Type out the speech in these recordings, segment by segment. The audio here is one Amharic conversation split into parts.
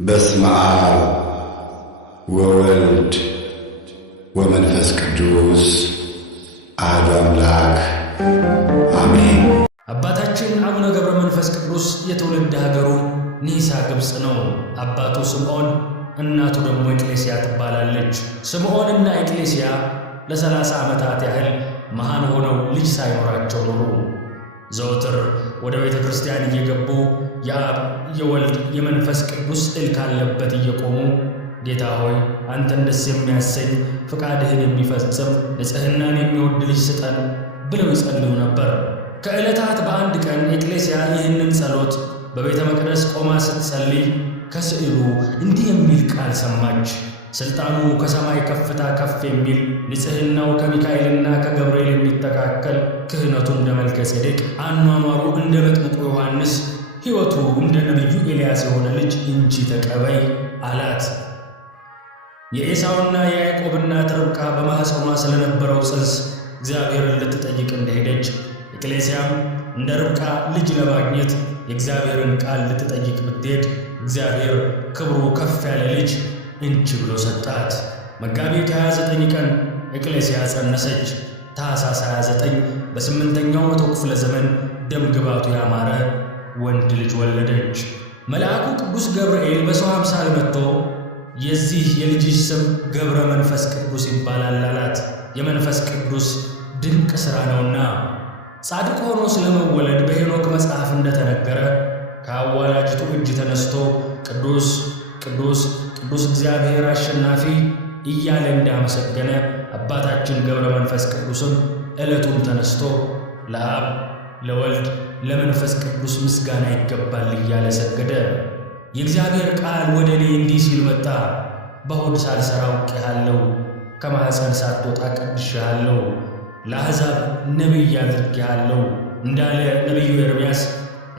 በስመ አብ ወወልድ ወመንፈስ ቅዱስ አሐዱ አምላክ አሜን። አባታችን አቡነ ገብረ መንፈስ ቅዱስ የትውልድ ሀገሩ ኒሳ ግብጽ ነው። አባቱ ስምዖን እናቱ ደግሞ ኤክሌሲያ ትባላለች። ስምዖንና ኤክሌሲያ ለ30 ዓመታት ያህል መሃን ሆነው ልጅ ሳይኖራቸው ኖሩ። ዘወትር ወደ ቤተ ክርስቲያን እየገቡ የአብ የወልድ የመንፈስ ቅዱስ ስዕል ካለበት እየቆሙ ጌታ ሆይ አንተን ደስ የሚያሰኝ ፍቃድህን የሚፈጽም ንጽሕናን የሚወድ ልጅ ስጠን ብለው ይጸልዩ ነበር። ከዕለታት በአንድ ቀን ኤክሌሲያ ይህንን ጸሎት በቤተ መቅደስ ቆማ ስትጸልይ ከስዕሉ እንዲህ የሚል ቃል ሰማች። ሥልጣኑ ከሰማይ ከፍታ ከፍ የሚል፣ ንጽሕናው ከሚካኤልና ከገብርኤል የሚተካከል፣ ክህነቱ እንደ መልከ ጼዴቅ፣ አኗኗሩ እንደ መጥምቁ ዮሐንስ፣ ሕይወቱ እንደ ነቢዩ ኤልያስ የሆነ ልጅ እንጂ ተቀበይ አላት። የኤሳውና የያዕቆብ እናት ርብቃ በማኅፀኗ ስለነበረው ጽንስ እግዚአብሔርን ልትጠይቅ እንደሄደች ኤክሌሲያም እንደ ርብቃ ልጅ ለማግኘት የእግዚአብሔርን ቃል ልትጠይቅ ብትሄድ እግዚአብሔር ክብሩ ከፍ ያለ ልጅ እንቺ ብሎ ሰጣት። መጋቢት 29 ቀን ኤክሌሲያ ጸነሰች። ታኅሳስ 29 በ8ኛው መቶ ክፍለ ዘመን ደም ግባቱ ያማረ ወንድ ልጅ ወለደች። መልአኩ ቅዱስ ገብርኤል በሰው አምሳል መጥቶ የዚህ የልጅሽ ስም ገብረ መንፈስ ቅዱስ ይባላል አላት። የመንፈስ ቅዱስ ድንቅ ሥራ ነውና። ጻድቅ ሆኖ ስለመወለድ በሄኖክ መጽሐፍ እንደተነገረ ከአዋላጅቱ እጅ ተነስቶ ቅዱስ ቅዱስ ቅዱስ እግዚአብሔር አሸናፊ እያለ እንዳመሰገነ አባታችን ገብረ መንፈስ ቅዱስም ዕለቱን ተነስቶ ለአብ ለወልድ ለመንፈስ ቅዱስ ምስጋና ይገባል እያለ ሰገደ። የእግዚአብሔር ቃል ወደ እኔ እንዲህ ሲል መጣ። በሆድ ሳልሰራ አውቄሃለሁ፣ ከማኅፀን ሳትወጣ ቀድሼሃለሁ፣ ለአሕዛብ ነቢይ አድርጌሃለሁ እንዳለ ነቢዩ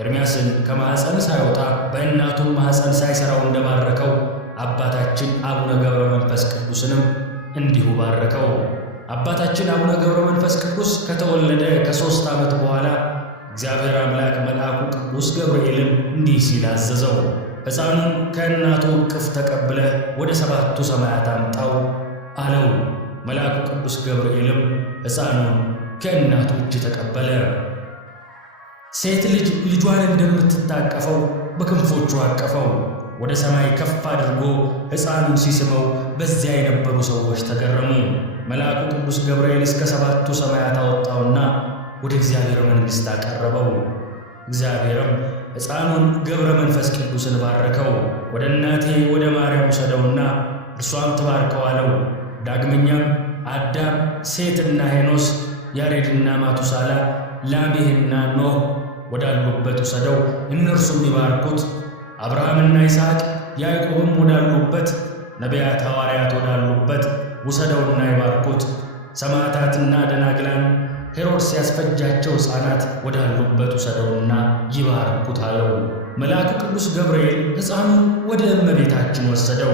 ኤርምያስን ከማኅፀን ሳይወጣ በእናቱም ማኅፀን ሳይሠራው እንደባረከው አባታችን አቡነ ገብረ መንፈስ ቅዱስንም እንዲሁ ባረከው። አባታችን አቡነ ገብረ መንፈስ ቅዱስ ከተወለደ ከ3 ዓመት በኋላ እግዚአብሔር አምላክ መልአኩ ቅዱስ ገብርኤልን እንዲህ ሲል አዘዘው። ሕፃኑን ከእናቱ እቅፍ ተቀብለህ ወደ 7ቱ ሰማያት አምጣው አለው። መልአኩ ቅዱስ ገብርኤልም ሕፃኑን ከእናቱ እጅ ተቀበለ። ሴት ልጅ ልጇን እንደምትታቀፈው በክንፎቹ አቀፈው። ወደ ሰማይ ከፍ አድርጎ ሕፃኑን ሲስመው በዚያ የነበሩ ሰዎች ተገረሙ። መልአኩ ቅዱስ ገብርኤል እስከ 7ቱ ሰማያት አወጣውና ወደ እግዚአብሔር መንግሥት አቀረበው። እግዚአብሔርም ሕፃኑን ገብረ መንፈስ ቅዱስን ባረከው። ወደ እናቴ ወደ ማርያም ውሰደውና እርሷም ትባርከው አለው። ዳግመኛም አዳም፣ ሴትና ሄኖስ፣ ያሬድና ማቱሳላ፣ ላሜህና ኖህ ወዳሉበት ውሰደው እነርሱም ይባርኩት። አብርሃምና ይስሐቅ ያዕቆብም ወዳሉበት፣ ነቢያት ሐዋርያት ወዳሉበት ውሰደውና ይባርኩት። ሰማዕታትና ደናግላን ሄሮድስ ያስፈጃቸው ሕፃናት ወዳሉበት ውሰደውና ይባርኩት አለው። መልአኩ ቅዱስ ገብርኤል ሕፃኑን ወደ እመቤታችን ወሰደው።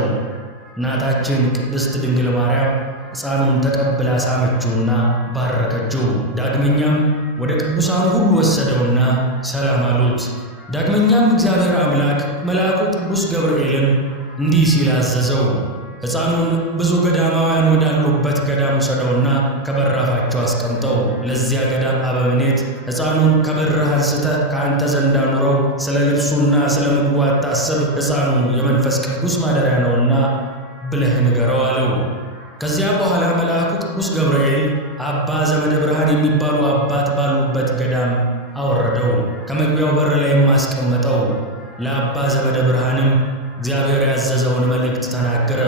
እናታችን ቅድስት ድንግል ማርያም ሕፃኑን ተቀብላ ሳመችውና ባረከችው። ዳግመኛም ወደ ቅዱሳን ሁሉ ወሰደውና ሰላም አሉት። ዳግመኛም እግዚአብሔር አምላክ መልአኩ ቅዱስ ገብርኤልን እንዲህ ሲል አዘዘው። ሕፃኑን ብዙ ገዳማውያን ወዳሉበት ገዳም ውሰደውና ከበራፋቸው አስቀምጠው። ለዚያ ገዳም አበምኔት ሕፃኑን ከበርህ አንስተህ ከአንተ ዘንድ አኑረው፣ ስለ ልብሱና ስለ ምግቡ አታስብ፣ ሕፃኑ የመንፈስ ቅዱስ ማደሪያ ነውና ብለህ ንገረው አለው። ከዚያ በኋላ መልአኩ ቅዱስ ገብርኤል አባ ዘመደ ብርሃን የሚባሉ አባት ባሉበት ገዳም አወረደው። ከመግቢያው በር ላይም አስቀመጠው። ለአባ ዘመደ ብርሃንም እግዚአብሔር ያዘዘውን መልእክት ተናገረ።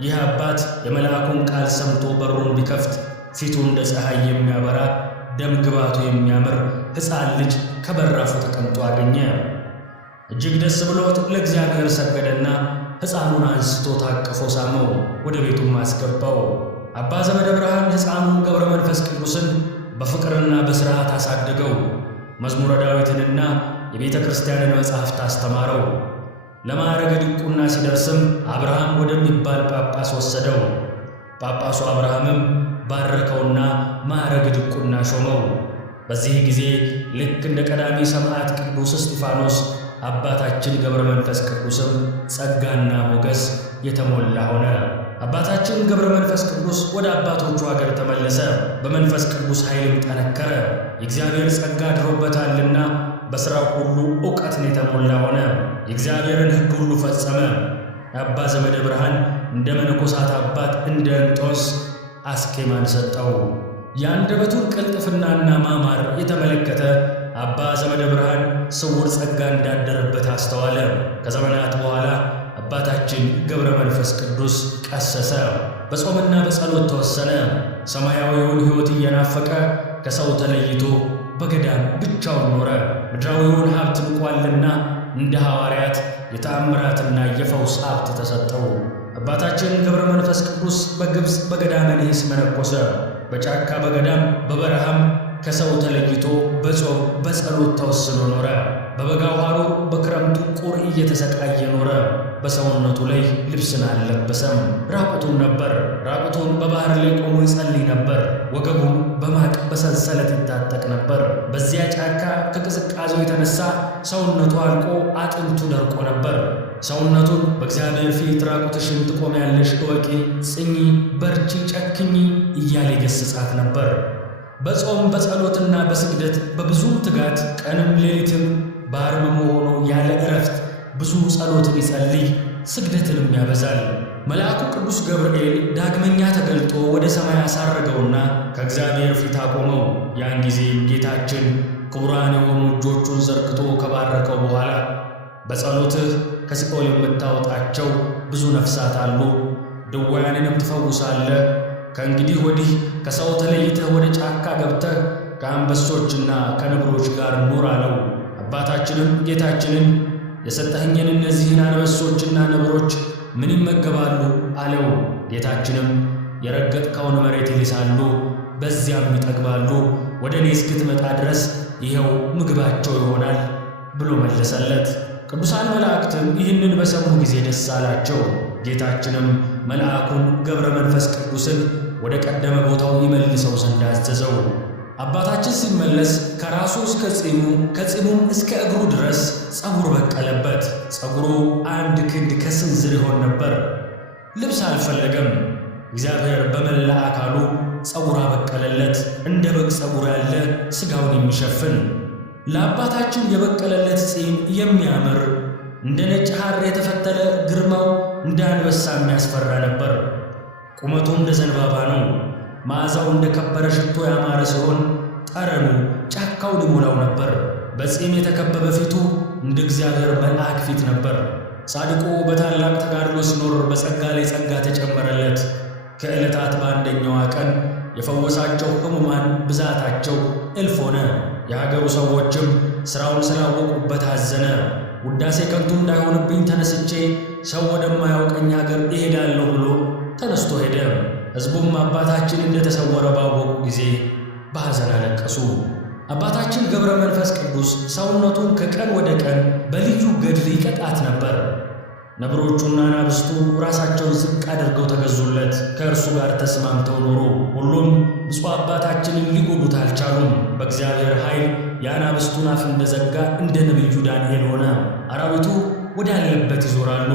ይህ አባት የመልአኩን ቃል ሰምቶ በሩን ቢከፍት ፊቱ እንደ ፀሐይ የሚያበራ ደም ግባቱ የሚያምር ሕፃን ልጅ ከበራፉ ተቀምጦ አገኘ። እጅግ ደስ ብሎት ለእግዚአብሔር ሰገደና ሕፃኑን አንስቶ ታቅፎ ሳመው፣ ወደ ቤቱም አስገባው። አባ ዘመደ ብርሃን ሕፃኑን ገብረ መንፈስ ቅዱስን በፍቅርና በሥርዓት አሳደገው። መዝሙረ ዳዊትንና የቤተ ክርስቲያንን መጻሕፍት አስተማረው። ለማዕረገ ድቁና ሲደርስም አብርሃም ወደሚባል ጳጳስ ወሰደው። ጳጳሱ አብርሃምም ባረከውና ማዕረገ ድቁና ሾመው። በዚህ ጊዜ ልክ እንደ ቀዳሚ ሰማዕት ቅዱስ እስጢፋኖስ አባታችን ገብረ መንፈስ ቅዱስም ጸጋና ሞገስ የተሞላ ሆነ። አባታችን ገብረ መንፈስ ቅዱስ ወደ አባቶቹ አገር ተመለሰ። በመንፈስ ቅዱስ ኃይልም ጠነከረ። የእግዚአብሔር ጸጋ አድሮበታልና በሥራው ሁሉ ዕውቀትን የተሞላ ሆነ። የእግዚአብሔርን ሕግ ሁሉ ፈጸመ። አባ ዘመደ ብርሃን እንደ መነኮሳት አባት እንደ እንጦንስ አስኬማን ሰጠው። የአንደበቱን ቅልጥፍናና ማማር የተመለከተ አባ ዘመደ ብርሃን ስውር ጸጋ እንዳደረበት አስተዋለ። ከዘመናት በኋላ አባታችን ገብረ መንፈስ ቅዱስ ቀሰሰ። በጾምና በጸሎት ተወሰነ። ሰማያዊውን ሕይወት እየናፈቀ ከሰው ተለይቶ በገዳም ብቻውን ኖረ። ምድራዊውን ሀብት ንቋልና እንደ ሐዋርያት የተአምራትና የፈውስ ሀብት ተሰጠው። አባታችን ገብረ መንፈስ ቅዱስ በግብፅ በገዳመ ንሕስ መነኮሰ። በጫካ በገዳም በበረሃም ከሰው ተለይቶ በጾም በጸሎት ተወስኖ ኖረ። በበጋው ሐሩር በክረምቱ ቁር እየተሰቃየ ኖረ። በሰውነቱ ላይ ልብስን አልለበሰም፣ ራቁቱን ነበር። ራቁቱን በባህር ላይ ቆሞ ይጸልይ ነበር። ወገቡን በማቅ በሰንሰለት ይታጠቅ ነበር። በዚያ ጫካ ከቅዝቃዜው የተነሳ ሰውነቱ አልቆ አጥንቱ ደርቆ ነበር። ሰውነቱን በእግዚአብሔር ፊት ራቁትሽን ትቆሚያለሽ፣ እወቂ፣ ጽኚ፣ በርቺ፣ ጨክኚ እያለ ይገሥጻት ነበር። በጾም በጸሎትና በስግደት በብዙ ትጋት ቀንም ሌሊትም በአርምሞ ሆኖ ያለ ዕረፍት ብዙ ጸሎትን ይጸልይ፣ ስግደትንም ያበዛል። መልአኩ ቅዱስ ገብርኤል ዳግመኛ ተገልጦ ወደ ሰማይ አሳረገውና ከእግዚአብሔር ፊት አቆመው። ያን ጊዜም ጌታችን ክቡራን የሆኑ እጆቹን ዘርግቶ ከባረከው በኋላ በጸሎትህ ከሲኦል የምታወጣቸው ብዙ ነፍሳት አሉ፣ ድውያንንም ትፈውሳለህ። ከእንግዲህ ወዲህ ከሰው ተለይተህ ወደ ጫካ ገብተህ ከአንበሶችና ከነብሮች ጋር ኑር አለው። አባታችንም ጌታችንን የሰጠኸኝን እነዚህን አንበሶችና ነብሮች ምን ይመገባሉ አለው። ጌታችንም የረገጥከውን መሬት ይልሳሉ፣ በዚያም ይጠግባሉ፣ ወደ እኔ እስክትመጣ ድረስ ይኸው ምግባቸው ይሆናል ብሎ መለሰለት። ቅዱሳን መላእክትም ይህንን በሰሙ ጊዜ ደስ አላቸው። ጌታችንም መልአኩን ገብረ መንፈስ ቅዱስን ወደ ቀደመ ቦታው ይመልሰው ዘንድ አዘዘው። አባታችን ሲመለስ ከራሱ እስከ ጺሙ ከጺሙም እስከ እግሩ ድረስ ጸጉር በቀለበት። ጸጉሩ 1 ክንድ ከስንዝር ይሆን ነበር። ልብስ አልፈለገም። እግዚአብሔር በመላ አካሉ ጸጉር አበቀለለት፣ እንደ በግ ጸጉር ያለ ሥጋውን የሚሸፍን። ለአባታችን የበቀለለት ጺም የሚያምር እንደ ነጭ ሐር የተፈተለ፣ ግርማው እንደ አንበሳ የሚያስፈራ ነበር። ቁመቱ እንደ ዘንባባ ነው። መዓዛው እንደ ከበረ ሽቶ ያማረ ሲሆን ጠረኑ ጫካውን ይሞላው ነበር። በጺም የተከበበ ፊቱ እንደ እግዚአብሔር መልአክ ፊት ነበር። ጻድቁ በታላቅ ተጋድሎ ሲኖር በጸጋ ላይ ጸጋ ተጨመረለት። ከዕለታት በአንደኛዋ ቀን የፈወሳቸው ሕሙማን ብዛታቸው እልፍ ሆነ። የሀገሩ ሰዎችም ሥራውን ስላወቁበት አዘነ። ውዳሴ ከንቱ እንዳይሆንብኝ ተነስቼ ሰው ወደማያውቀኝ ሀገር እሄዳለሁ ብሎ ተነስቶ ሄደ። ሕዝቡም አባታችን እንደተሰወረ ባወቁ ጊዜ በሐዘን አለቀሱ። አባታችን ገብረ መንፈስ ቅዱስ ሰውነቱን ከቀን ወደ ቀን በልዩ ገድል ይቀጣት ነበር። ነብሮቹና አናብስቱ ራሳቸውን ዝቅ አድርገው ተገዙለት፣ ከእርሱ ጋር ተስማምተው ኖሩ። ሁሉም ብፁዕ አባታችንን ሊጎዱት አልቻሉም። በእግዚአብሔር ኃይል የአናብስቱን አፍ እንደዘጋ እንደ ነቢዩ ዳንኤል ሆነ። አራዊቱ ወዳለበት ይዞራሉ።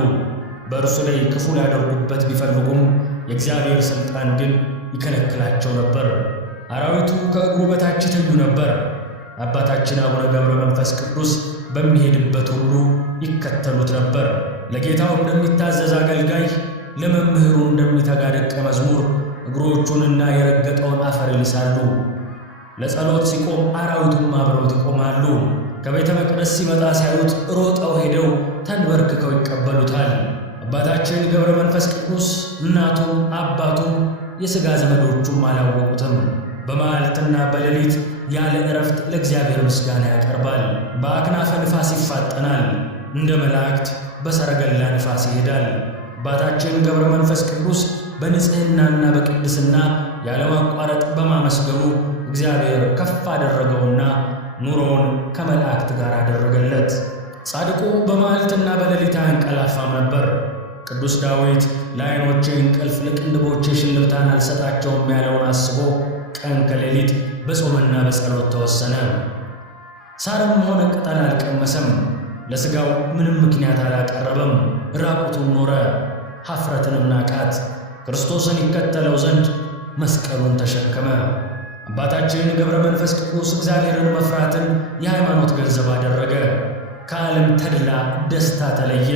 በእርሱ ላይ ክፉ ሊያደርጉበት ቢፈልጉም የእግዚአብሔር ሥልጣን ግን ይከለክላቸው ነበር። አራዊቱ ከእግሩ በታች ይተኙ ነበር። አባታችን አቡነ ገብረ መንፈስ ቅዱስ በሚሄድበት ሁሉ ይከተሉት ነበር። ለጌታው እንደሚታዘዝ አገልጋይ፣ ለመምህሩ እንደሚተጋ ደቀ መዝሙር እግሮቹንና የረገጠውን አፈር ይልሳሉ። ለጸሎት ሲቆም አራዊቱም አብረውት ይቆማሉ። ከቤተ መቅደስ ሲመጣ ሲያዩት ሮጠው ሄደው ተንበርክከው ይቀበሉታል። አባታችን ገብረ መንፈስ ቅዱስ እናቱም አባቱም የሥጋ ዘመዶቹም አላወቁትም። በመዓልትና በሌሊት ያለ ዕረፍት ለእግዚአብሔር ምስጋና ያቀርባል። በአክናፈ ንፋስ ይፋጠናል፣ እንደ መላእክት በሰረገላ ንፋስ ይሄዳል። አባታችን ገብረ መንፈስ ቅዱስ በንጽሕናና በቅድስና ያለማቋረጥ በማመስገኑ እግዚአብሔር ከፍ አደረገውና ኑሮውን ከመላእክት ጋር አደረገለት። ጻድቁ በመዓልትና በሌሊት አያንቀላፋም ነበር። ቅዱስ ዳዊት ለዓይኖቼ እንቅልፍ ለቅንድቦቼ ሽልብታን አልሰጣቸውም ያለውን አስቦ ቀን ከሌሊት በጾምና በጸሎት ተወሰነ። ሳርም ሆነ ቅጠል አልቀመሰም። ለሥጋው ምንም ምክንያት አላቀረበም። ራቁቱን ኖረ፣ ኀፍረትንም ናቃት። ክርስቶስን ይከተለው ዘንድ መስቀሉን ተሸከመ። አባታችን ገብረ መንፈስ ቅዱስ እግዚአብሔርን መፍራትን የሃይማኖት ገንዘብ አደረገ። ከዓለም ተድላ ደስታ ተለየ።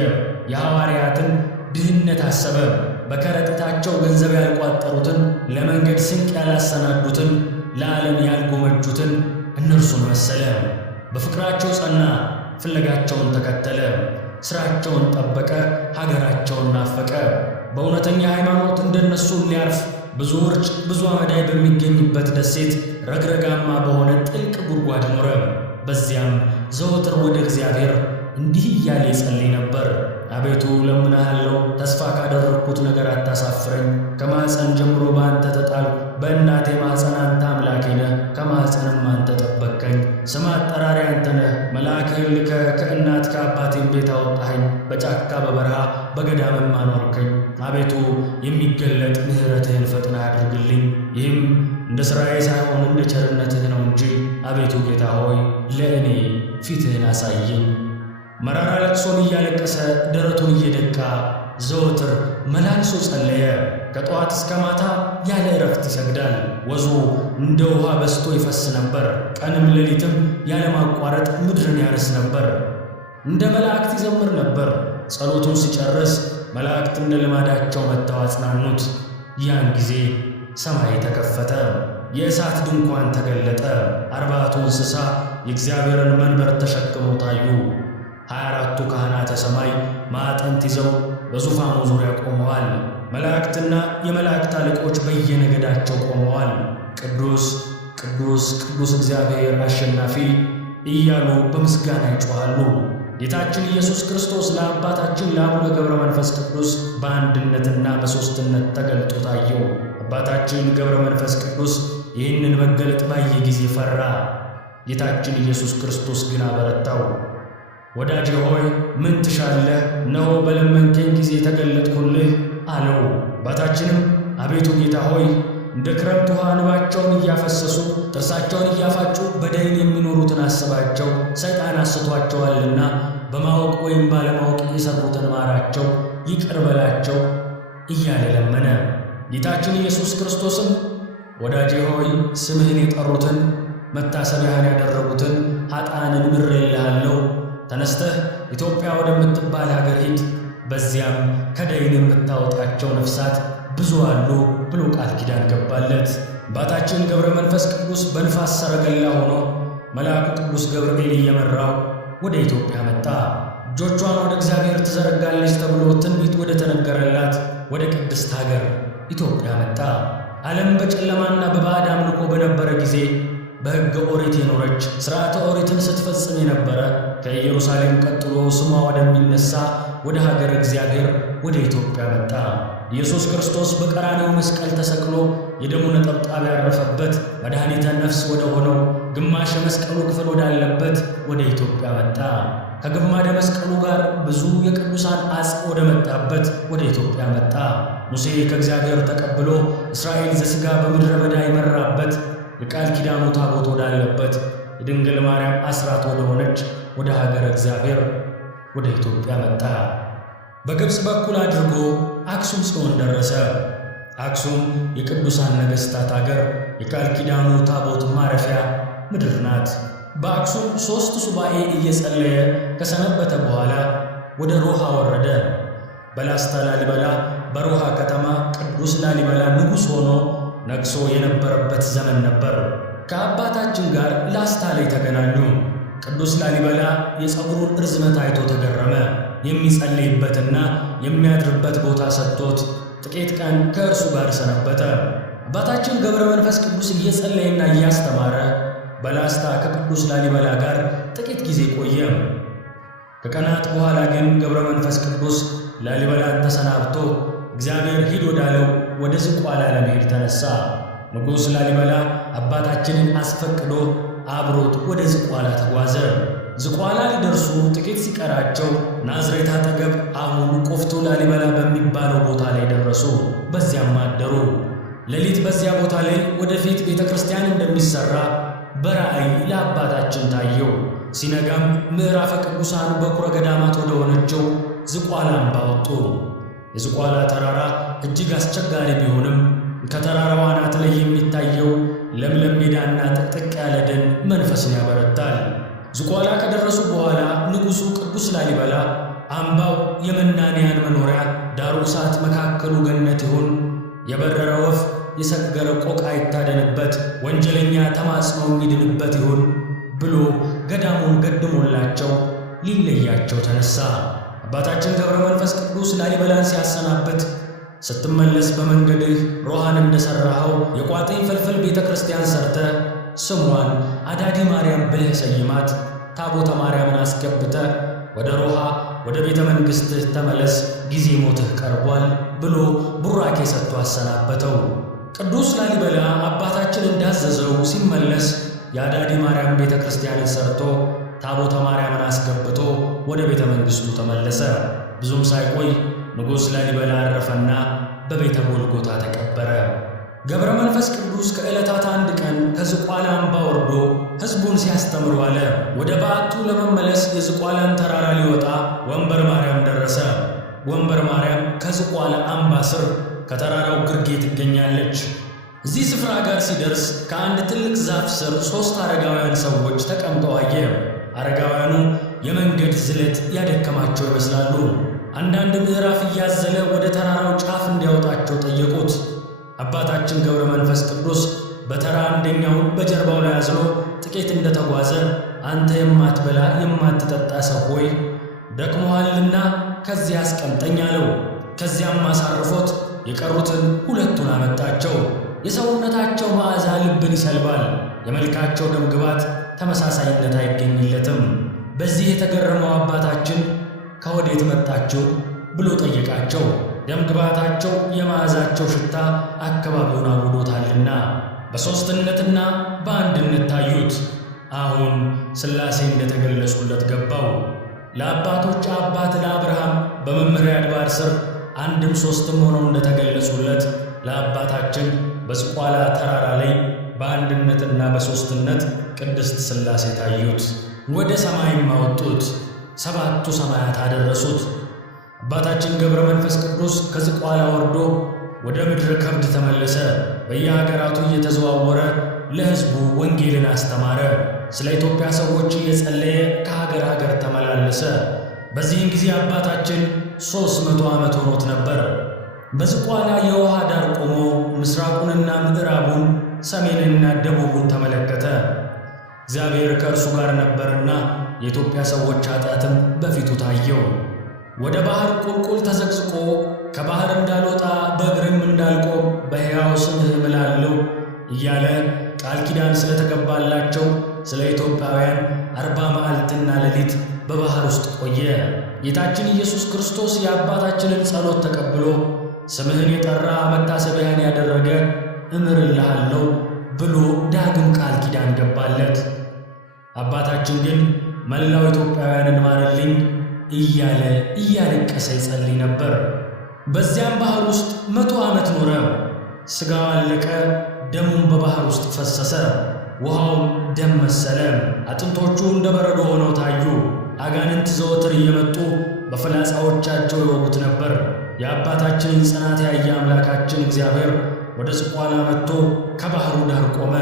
የሐዋርያትን ድህነት አሰበ። በከረጢታቸው ገንዘብ ያልቋጠሩትን፣ ለመንገድ ስንቅ ያላሰናዱትን፣ ለዓለም ያልጎመጁትን እነርሱን መሰለ። በፍቅራቸው ጸና፣ ፍለጋቸውን ተከተለ፣ ሥራቸውን ጠበቀ፣ ሀገራቸውን ናፈቀ። በእውነተኛ ሃይማኖት እንደነሱ ሊያርፍ ብዙ ውርጭ ብዙ አመዳይ በሚገኝበት ደሴት ረግረጋማ በሆነ ጥልቅ ጉድጓድ ኖረ። በዚያም ዘወትር ወደ እግዚአብሔር እንዲህ እያለ ይጸልይ ነበር። አቤቱ ለምንሃለሁ፣ ተስፋ ካደረግኩት ነገር አታሳፍረኝ። ከማኅፀን ጀምሮ በአንተ ተጣልኩ። በእናቴ ማኅፀን አንተ አምላኬ ነህ፣ ከማኅፀንም አንተ ጠበቅከኝ። ስም አጠራሪ አንተ ነህ። መልአክህን ልከህ ከእናት ከአባቴም ቤት አወጣኸኝ። በጫካ በበረሃ በገዳምም አኖርከኝ። አቤቱ የሚገለጥ ምሕረትህን ፈጥነህ አድርግልኝ። ይህም እንደ ሥራዬ ሳይሆን እንደ ቸርነትህ ነው እንጂ አቤቱ ጌታ ሆይ ለእኔ ፊትህን አሳየኝ። መራራ ለቅሶን እያለቀሰ ደረቱን እየደቃ ዘወትር መላልሶ ጸለየ። ከጠዋት እስከ ማታ ያለ እረፍት ይሰግዳል። ወዙ እንደ ውሃ በዝቶ ይፈስ ነበር። ቀንም ሌሊትም ያለማቋረጥ ምድርን ያርስ ነበር። እንደ መላእክት ይዘምር ነበር። ጸሎቱን ሲጨርስ መላእክት እንደ ልማዳቸው መጥተው አጽናኑት። ያን ጊዜ ሰማይ ተከፈተ፣ የእሳት ድንኳን ተገለጠ። 40ቱ እንስሳ የእግዚአብሔርን መንበር ተሸክመው ታዩ። 24ቱ ካህናተ ሰማይ ማዕጠንት ይዘው በዙፋኑ ዙሪያ ቆመዋል። መላእክትና የመላእክት አለቆች በየነገዳቸው ቆመዋል። ቅዱስ ቅዱስ ቅዱስ እግዚአብሔር አሸናፊ እያሉ በምስጋና ይጮኻሉ። ጌታችን ኢየሱስ ክርስቶስ ለአባታችን ለአቡነ ገብረ መንፈስ ቅዱስ በአንድነትና በሦስትነት ተገልጦ ታየው። አባታችን ገብረ መንፈስ ቅዱስ ይህንን መገለጥ ባየ ጊዜ ፈራ። ጌታችን ኢየሱስ ክርስቶስ ግን አበረታው። ወዳጄ ሆይ ምን ትሻለህ? እነሆ በለመንከኝ ጊዜ ተገለጥኩልህ አለው። አባታችንም አቤቱ ጌታ ሆይ እንደ ክረምት ውሃ እንባቸውን እያፈሰሱ ጥርሳቸውን እያፋጩ በደይን የሚኖሩትን አስባቸው፣ ሰይጣን አስቷቸዋልና በማወቅ ወይም ባለማወቅ የሠሩትን ማራቸው፣ ይቅር በላቸው እያለ ለመነ። ጌታችን ኢየሱስ ክርስቶስም ወዳጄ ሆይ ስምህን የጠሩትን መታሰቢያህን ያደረጉትን ኃጥአንን ምሬልሃለሁ። ተነስተህ ኢትዮጵያ ወደምትባል ሀገር ሂድ፣ በዚያም ከደይን የምታወጣቸው ነፍሳት ብዙ አሉ ብሎ ቃል ኪዳን ገባለት። አባታችን ገብረ መንፈስ ቅዱስ በንፋስ ሰረገላ ሆኖ መልአኩ ቅዱስ ገብርኤል እየመራው ወደ ኢትዮጵያ መጣ። እጆቿን ወደ እግዚአብሔር ትዘረጋለች ተብሎ ትንቢት ወደ ተነገረላት ወደ ቅድስት ሀገር ኢትዮጵያ መጣ። ዓለም በጨለማና በባዕድ አምልኮ በነበረ ጊዜ በሕገ ኦሪት የኖረች ሥርዓተ ኦሪትን ስትፈጽም የነበረ ከኢየሩሳሌም ቀጥሎ ስሟ ወደሚነሳ ወደ ሀገር እግዚአብሔር ወደ ኢትዮጵያ መጣ። ኢየሱስ ክርስቶስ በቀራንዮ መስቀል ተሰቅሎ የደሙ ነጠብጣብ ያረፈበት መድኃኒተ ነፍስ ወደ ሆነው ግማሽ የመስቀሉ ክፍል ወዳለበት ወደ ኢትዮጵያ መጣ። ከግማደ መስቀሉ ጋር ብዙ የቅዱሳን አጽም ወደ መጣበት ወደ ኢትዮጵያ መጣ። ሙሴ ከእግዚአብሔር ተቀብሎ እስራኤል ዘሥጋ በምድረ በዳ የመራበት የቃል ኪዳኑ ታቦት ወዳለበት የድንግል ማርያም አስራት ወደ ሆነች ወደ ሀገረ እግዚአብሔር ወደ ኢትዮጵያ መጣ። በግብፅ በኩል አድርጎ አክሱም ጽዮን ደረሰ። አክሱም የቅዱሳን ነገሥታት አገር፣ የቃል ኪዳኑ ታቦት ማረፊያ ምድር ናት። በአክሱም 3 ሱባኤ እየጸለየ ከሰነበተ በኋላ ወደ ሮሃ ወረደ። በላስታ ላሊበላ በሮሃ ከተማ ቅዱስ ላሊበላ ንጉሥ ሆኖ ነግሶ የነበረበት ዘመን ነበር። ከአባታችን ጋር ላስታ ላይ ተገናኙ። ቅዱስ ላሊበላ የፀጉሩን ርዝመት አይቶ ተገረመ። የሚጸልይበትና የሚያድርበት ቦታ ሰጥቶት ጥቂት ቀን ከእርሱ ጋር ሰነበተ። አባታችን ገብረ መንፈስ ቅዱስ እየጸለየና እያስተማረ በላስታ ከቅዱስ ላሊበላ ጋር ጥቂት ጊዜ ቆየ። ከቀናት በኋላ ግን ገብረ መንፈስ ቅዱስ ላሊበላን ተሰናብቶ እግዚአብሔር ሂድ ወዳለው ወደ ዝቋላ ለመሄድ ተነሳ። ንጉሥ ላሊበላ አባታችንን አስፈቅዶ አብሮት ወደ ዝቋላ ተጓዘ። ዝቋላ ሊደርሱ ጥቂት ሲቀራቸው ናዝሬት አጠገብ አሁን ቆፍቶ ላሊበላ በሚባለው ቦታ ላይ ደረሱ። በዚያም አደሩ። ሌሊት በዚያ ቦታ ላይ ወደፊት ቤተ ክርስቲያን እንደሚሠራ በራእይ ለአባታችን ታየው። ሲነጋም ምዕራፈ ቅዱሳን በኩረ ገዳማት ወደ ሆነችው ዝቋላ አምባ ወጡ። የዝቋላ ተራራ እጅግ አስቸጋሪ ቢሆንም ከተራራው አናት ላይ የሚታየው ለምለም ሜዳና ጥቅጥቅ ያለ ደን መንፈስን ያበረታል። ዝቋላ ከደረሱ በኋላ ንጉሡ ቅዱስ ላሊበላ አምባው የመናንያን መኖሪያ፣ ዳሩ እሳት መካከሉ ገነት ይሁን፣ የበረረ ወፍ የሰገረ ቆቃ ይታደንበት፣ ወንጀለኛ ተማጽኖ የሚድንበት ይሁን ብሎ ገዳሙን ገድሞላቸው ሊለያቸው ተነሳ። አባታችን ገብረ መንፈስ ቅዱስ ላሊበላን ሲያሰናበት ስትመለስ በመንገድህ ሮሃን እንደሠራኸው የቋጥኝ ፍልፍል ቤተ ክርስቲያን ሰርተ ስሟን አዳዲ ማርያም ብለህ ሰይማት፣ ታቦተ ማርያምን አስገብተ ወደ ሮሃ ወደ ቤተ መንግሥትህ ተመለስ፣ ጊዜ ሞትህ ቀርቧል ብሎ ቡራኬ ሰጥቶ አሰናበተው። ቅዱስ ላሊበላ አባታችን እንዳዘዘው ሲመለስ የአዳዲ ማርያም ቤተ ክርስቲያንን ሰርቶ ታቦተ ማርያምን አስገብቶ ወደ ቤተ መንግሥቱ ተመለሰ። ብዙም ሳይቆይ ንጉሥ ላሊበላ አረፈና በቤተ ጎልጎታ ተቀበረ። ገብረ መንፈስ ቅዱስ ከዕለታት አንድ ቀን ከዝቋላ አምባ ወርዶ ሕዝቡን ሲያስተምር ዋለ። ወደ በዓቱ ለመመለስ የዝቋላን ተራራ ሊወጣ ወንበር ማርያም ደረሰ። ወንበር ማርያም ከዝቋላ አምባ ስር ከተራራው ግርጌ ትገኛለች። እዚህ ስፍራ ጋር ሲደርስ ከአንድ ትልቅ ዛፍ ስር 3 አረጋውያን ሰዎች ተቀምጠው አየ። አረጋውያኑ የመንገድ ዝለት ያደከማቸው ይመስላሉ። አንዳንድ ምዕራፍ እያዘለ ወደ ተራራው ጫፍ እንዲያወጣቸው ጠየቁት። አባታችን ገብረ መንፈስ ቅዱስ በተራ አንደኛውን በጀርባው ላይ አዝሎ ጥቂት እንደተጓዘ አንተ የማትበላ የማትጠጣ ሰው ሆይ ደክሞሃልና ከዚያ አስቀምጠኝ አለው። ከዚያም አሳርፎት የቀሩትን 2ቱን አመጣቸው። የሰውነታቸው መዓዛ ልብን ይሰልባል፣ የመልካቸው ደምግባት ተመሳሳይነት አይገኝለትም። በዚህ የተገረመው አባታችን ከወዴት መጣችሁ ብሎ ጠየቃቸው። ደምግባታቸው የመዓዛቸው ሽታ አካባቢውን አውዶታልና በሦስትነትና በአንድነት ታዩት። አሁን ሥላሴ እንደተገለጹለት ገባው። ለአባቶች አባት ለአብርሃም በመምሪያ አድባር ስር 1ም 3ም ሆነው እንደተገለጹለት ለአባታችን በዝቋላ ተራራ ላይ በአንድነትና በሦስትነት ቅድስት ሥላሴ ታዩት። ወደ ሰማይም አወጡት፣ 7ቱ ሰማያት አደረሱት። አባታችን ገብረ መንፈስ ቅዱስ ከዝቋላ ወርዶ ወደ ምድረ ከብድ ተመለሰ። በየሀገራቱ እየተዘዋወረ ለሕዝቡ ወንጌልን አስተማረ። ስለ ኢትዮጵያ ሰዎች እየጸለየ ከሀገር ሀገር ተመላለሰ። በዚህን ጊዜ አባታችን 300 ዓመት ሆኖት ነበር። በዝቋላ የውሃ ዳር ቆሞ ምስራቁንና ምዕራቡን ሰሜንንና ደቡቡን ተመለከተ። እግዚአብሔር ከእርሱ ጋር ነበርና የኢትዮጵያ ሰዎች ኃጢአትም በፊቱ ታየው። ወደ ባሕር ቁልቁል ተዘቅዝቆ ከባሕር እንዳልወጣ በእግርም እንዳልቆም በሕያው ስምህ እምላለሁ እያለ ቃል ኪዳን ስለተገባላቸው ስለ ኢትዮጵያውያን 40 መዓልትና ሌሊት በባሕር ውስጥ ቆየ። ጌታችን ኢየሱስ ክርስቶስ የአባታችንን ጸሎት ተቀብሎ ስምህን የጠራ መታሰቢያን ያደረገ እምርልሃለሁ ብሎ ዳግም ቃል ኪዳን ገባለት። አባታችን ግን መላው ኢትዮጵያውያንን ማርልኝ እያለ እያለቀሰ ይጸልይ ነበር። በዚያም ባሕር ውስጥ 100 ዓመት ኖረ። ሥጋው አለቀ፣ ደሙም በባሕር ውስጥ ፈሰሰ። ውሃውም ደም መሰለ። አጥንቶቹ እንደ በረዶ ሆነው ታዩ። አጋንንት ዘወትር እየመጡ በፍላጻዎቻቸው ይወጉት ነበር። የአባታችንን ጽናት ያየ አምላካችን እግዚአብሔር ወደ ዝቋላ መጥቶ ከባሕሩ ዳር ቆመ።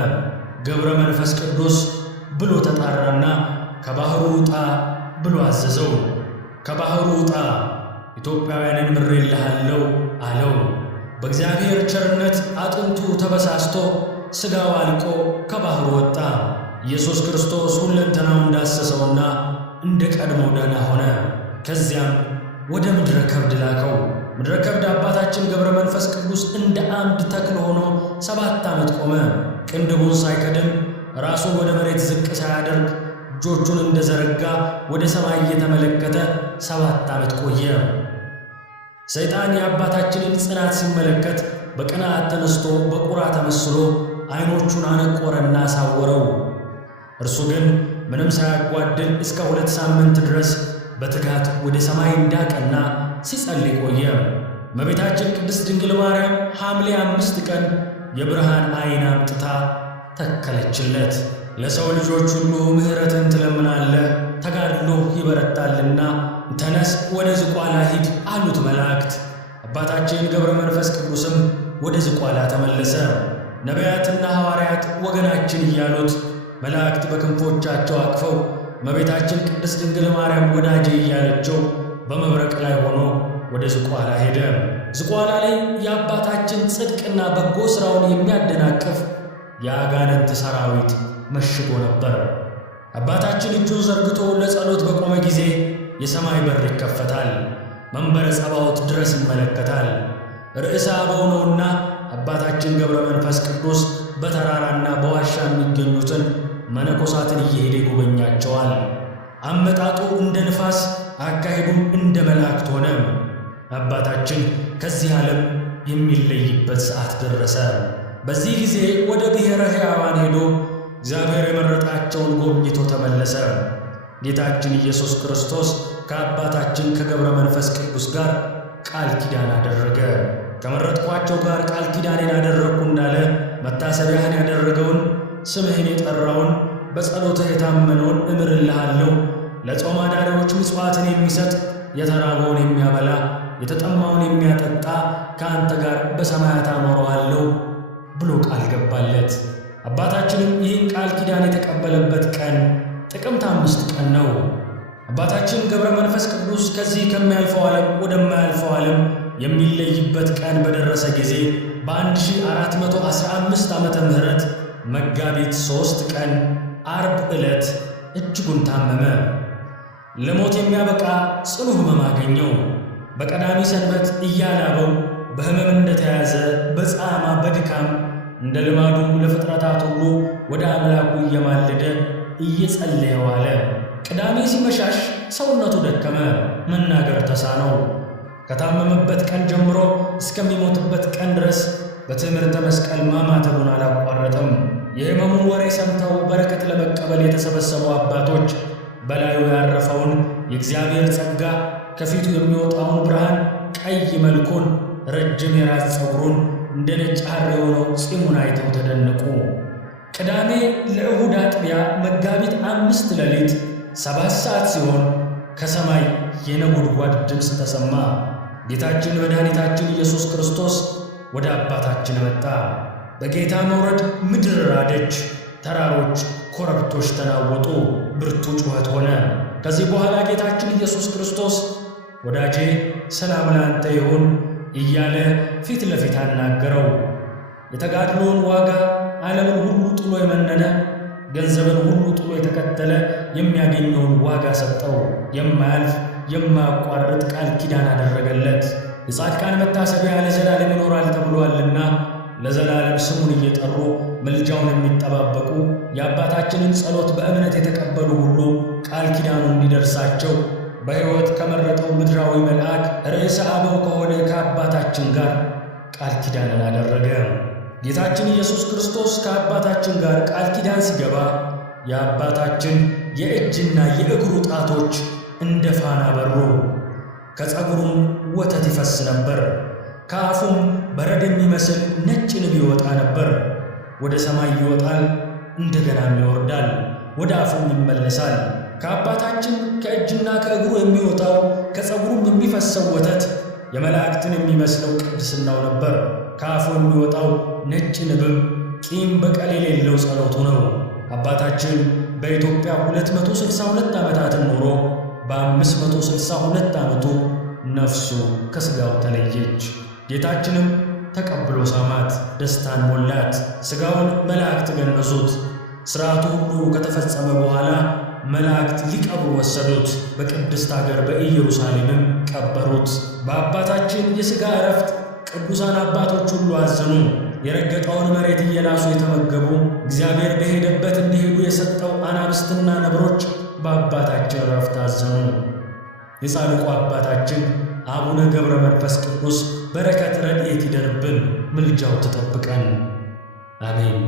ገብረ መንፈስ ቅዱስ ብሎ ተጣራና ከባሕሩ ውጣ ብሎ አዘዘው። ከባሕሩ ውጣ ኢትዮጵያውያንን ምሬልሃለሁ አለው። በእግዚአብሔር ቸርነት አጥንቱ ተበሳስቶ ሥጋው አልቆ ከባሕሩ ወጣ። ኢየሱስ ክርስቶስ ሁለንተናው እንዳሰሰውና እንደ ቀድሞ ደህና ሆነ። ከዚያም ወደ ምድረ ከብድ ላከው። ምድረ ከብድ አባታችን ገብረ መንፈስ ቅዱስ እንደ አንድ ተክል ሆኖ 7 ዓመት ቆመ። ቅንድቡን ሳይከድም ራሱን ወደ መሬት ዝቅ ሳያደርግ እጆቹን እንደዘረጋ ወደ ሰማይ እየተመለከተ 7 ዓመት ቆየ። ሰይጣን የአባታችንን ጽናት ሲመለከት በቅንዓት ተነስቶ በቁራ ተመስሎ ዓይኖቹን አነቆረና አሳወረው። እርሱ ግን ምንም ሳያጓድል እስከ 2 ሳምንት ድረስ በትጋት ወደ ሰማይ እንዳቀና ሲጸልይ ቆየ። እመቤታችን ቅድስት ድንግል ማርያም ሐምሌ 5 ቀን የብርሃን ዓይን አምጥታ ተከለችለት። ለሰው ልጆች ሁሉ ምሕረትን ትለምናለህ፣ ተጋድሎ ይበረታልና ተነስ ወደ ዝቋላ ሂድ አሉት መላእክት። አባታችን ገብረ መንፈስ ቅዱስም ወደ ዝቋላ ተመለሰ። ነቢያትና ሐዋርያት ወገናችን እያሉት፣ መላእክት በክንፎቻቸው አቅፈው እመቤታችን ቅድስት ድንግል ማርያም ወዳጄ እያለችው በመብረቅ ላይ ሆኖ ወደ ዝቋላ ሄደ። ዝቋላ ላይ የአባታችን ጽድቅና በጎ ሥራውን የሚያደናቅፍ የአጋንንት ሰራዊት መሽጎ ነበር። አባታችን እጁን ዘርግቶ ለጸሎት በቆመ ጊዜ የሰማይ በር ይከፈታል። መንበረ ጸባዖት ድረስ ይመለከታል። ርዕሰ አበው ነውና አባታችን ገብረ መንፈስ ቅዱስ በተራራና በዋሻ የሚገኙትን መነኮሳትን እየሄደ ይጎበኛቸዋል። አመጣጡ እንደ ንፋስ፣ አካሄዱም እንደ መላእክት ሆነ። አባታችን ከዚህ ዓለም የሚለይበት ሰዓት ደረሰ። በዚህ ጊዜ ወደ ብሔረ ሕያዋን ሄዶ እግዚአብሔር የመረጣቸውን ጎብኝቶ ተመለሰ። ጌታችን ኢየሱስ ክርስቶስ ከአባታችን ከገብረ መንፈስ ቅዱስ ጋር ቃል ኪዳን አደረገ። ከመረጥኳቸው ጋር ቃል ኪዳኔን አደረግኩ እንዳለ መታሰቢያህን ያደረገውን ስምህን የጠራውን በጸሎትህ የታመነውን እምርልሃለሁ፣ ለጾም አዳሪዎች ምጽዋትን የሚሰጥ የተራበውን የሚያበላ የተጠማውን የሚያጠጣ ከአንተ ጋር በሰማያት አኖረዋለሁ ብሎ ቃል ገባለት። አባታችንም ይህን ቃል ኪዳን የተቀበለበት ቀን ጥቅምት 5 ቀን ነው። አባታችን ገብረ መንፈስ ቅዱስ ከዚህ ከሚያልፈው ዓለም ወደማያልፈው ዓለም የሚለይበት ቀን በደረሰ ጊዜ በ1415 ዓመተ ምህረት መጋቢት 3 ቀን አርብ ዕለት እጅጉን ታመመ። ለሞት የሚያበቃ ጽኑ ሕመም አገኘው። በቀዳሚ ሰንበት እያላበው በሕመም እንደተያዘ በጻማ በድካም እንደ ልማዱ ለፍጥረታት ሁሉ ወደ አምላኩ እየማለደ እየጸለየ ዋለ። ቅዳሜ ሲመሻሽ ሰውነቱ ደከመ፣ መናገር ተሳነው። ከታመመበት ቀን ጀምሮ እስከሚሞትበት ቀን ድረስ በትምህርተ መስቀል ማማተቡን አላቋረጠም። የሕመሙን ወሬ ሰምተው በረከት ለመቀበል የተሰበሰቡ አባቶች በላዩ ያረፈውን የእግዚአብሔር ጸጋ፣ ከፊቱ የሚወጣውን ብርሃን፣ ቀይ መልኩን፣ ረጅም የራስ ፀጉሩን፣ እንደ ነጭ ሐር የሆነው ጺሙን አይተው ተደነቁ። ቅዳሜ ለእሁድ አጥቢያ መጋቢት 5 ሌሊት 7 ሰዓት ሲሆን ከሰማይ የነጎድጓድ ድምፅ ተሰማ። ጌታችን መድኃኒታችን ኢየሱስ ክርስቶስ ወደ አባታችን መጣ። በጌታ መውረድ ምድር ራደች፣ ተራሮች ኮረብቶች ተናወጡ፣ ብርቱ ጩኸት ሆነ። ከዚህ በኋላ ጌታችን ኢየሱስ ክርስቶስ ወዳጄ ሰላም ላንተ ይሁን እያለ ፊት ለፊት አናገረው። የተጋድሎውን ዋጋ ዓለምን ሁሉ ጥሎ የመነነ ገንዘብን ሁሉ ጥሎ የተከተለ የሚያገኘውን ዋጋ ሰጠው። የማያልፍ የማያቋርጥ ቃል ኪዳን አደረገለት። የጻድቃን መታሰቢያ ለዘላለም ይኖራል ተብሏልና ለዘላለም ስሙን እየጠሩ ምልጃውን የሚጠባበቁ የአባታችንን ጸሎት በእምነት የተቀበሉ ሁሉ ቃል ኪዳኑ እንዲደርሳቸው በሕይወት ከመረጠው ምድራዊ መልአክ ርዕሰ አበው ከሆነ ከአባታችን ጋር ቃል ኪዳንን አደረገ። ጌታችን ኢየሱስ ክርስቶስ ከአባታችን ጋር ቃል ኪዳን ሲገባ የአባታችን የእጅና የእግሩ ጣቶች እንደ ፋና በሩ፣ ከፀጉሩም ወተት ይፈስ ነበር። ከአፉም በረድ የሚመስል ነጭ ንብ ይወጣ ነበር። ወደ ሰማይ ይወጣል፣ እንደገናም ይወርዳል፣ ወደ አፉም ይመለሳል። ከአባታችን ከእጅና ከእግሩ የሚወጣው ከፀጉሩም የሚፈሰው ወተት የመላእክትን የሚመስለው ቅድስናው ነበር። ከአፉ የሚወጣው ነጭ ንብም ቂም በቀል የሌለው ጸሎቱ ነው። አባታችን በኢትዮጵያ 262 ዓመታትን ኖሮ በ562 ዓመቱ ነፍሱ ከሥጋው ተለየች። ጌታችንም ተቀብሎ ሳማት፣ ደስታን ሞላት። ሥጋውን መላእክት ገነዙት። ሥርዓቱ ሁሉ ከተፈጸመ በኋላ መላእክት ሊቀብሩ ወሰዱት። በቅድስት አገር በኢየሩሳሌምም ቀበሩት። በአባታችን የሥጋ ዕረፍት ቅዱሳን አባቶች ሁሉ አዘኑ። የረገጠውን መሬት እየላሱ የተመገቡ እግዚአብሔር በሄደበት እንዲሄዱ የሰጠው አናብስትና ነብሮች በአባታችን ዕረፍት አዘኑ። የጻድቁ አባታችን አቡነ ገብረ መንፈስ ቅዱስ በረከት ረድኤት ይደርብን፣ ምልጃው ትጠብቀን። አሜን።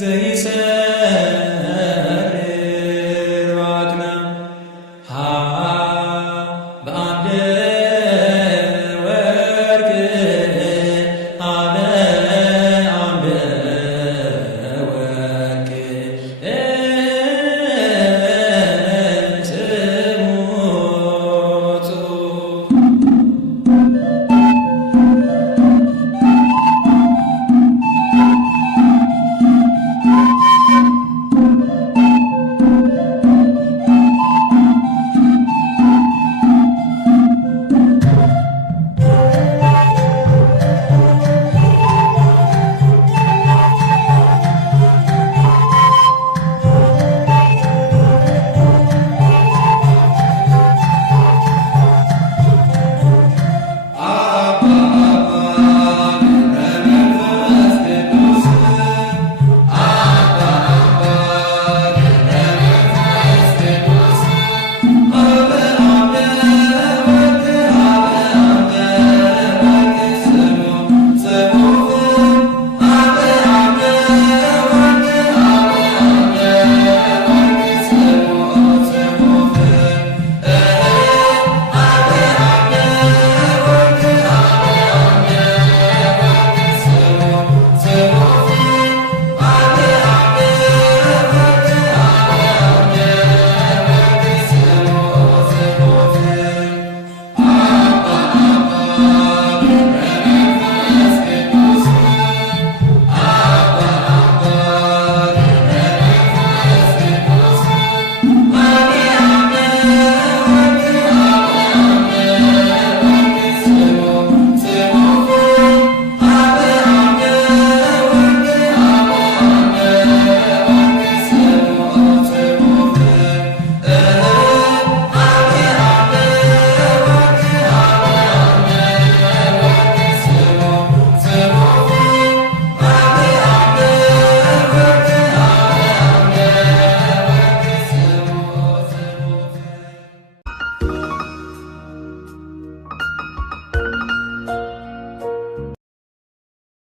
ዘይሰ